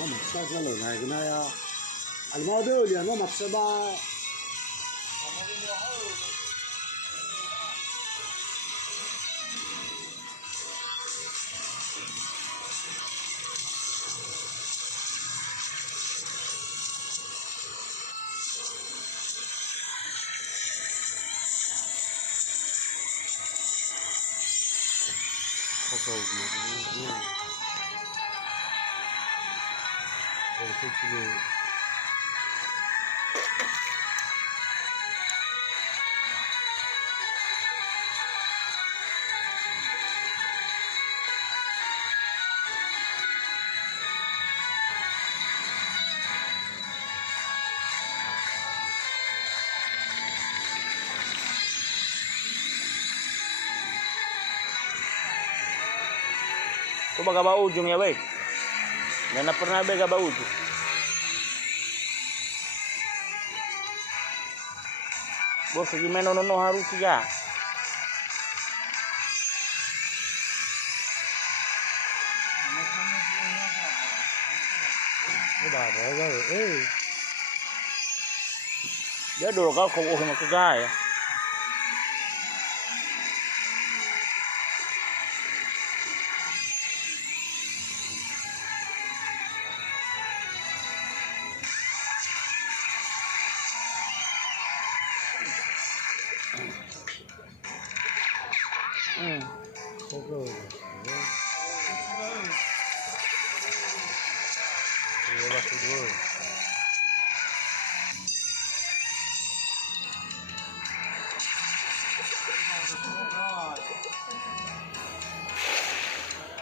nó mặc sao cái lửa này cái này à anh mau đưa liền nó mặc sao ba không Coba gaba ujung ya, baik. Nggak pernah be gaba ujung. Bos gimana no harus ya. udah ada Dia dulu kau sama ya.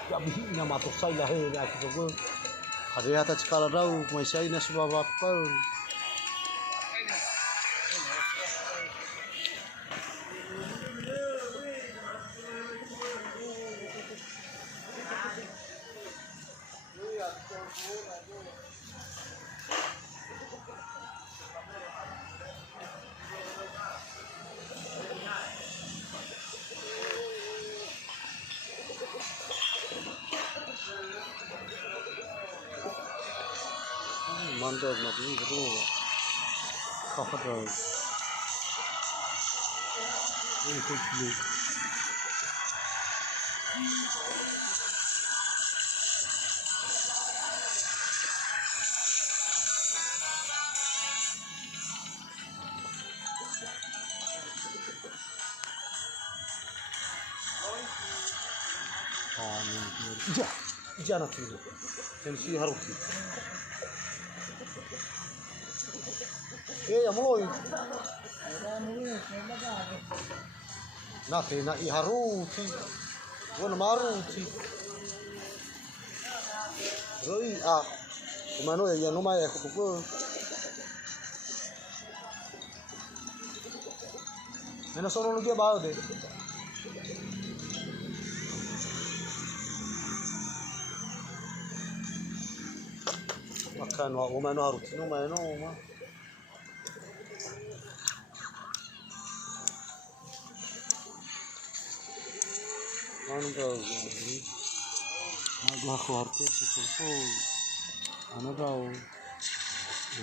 ya bihinya matok sai lah ya aku tuh hari atas skala rau masih ini sebab apa mantap nanti itu cover rồi ini kucing ini jangan sih tensi harus ya mulai nanti nak iharuti gua namaruti roi kemana ya nomor ya aku menos solo lu dia bawa deh makan wa umano haruti nomor Ano daw? Ako harus sesuatu. Ano daw?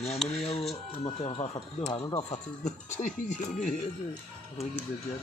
Namin niya matay ang fakat doon. Ano daw fakat doon? Ano gitu dia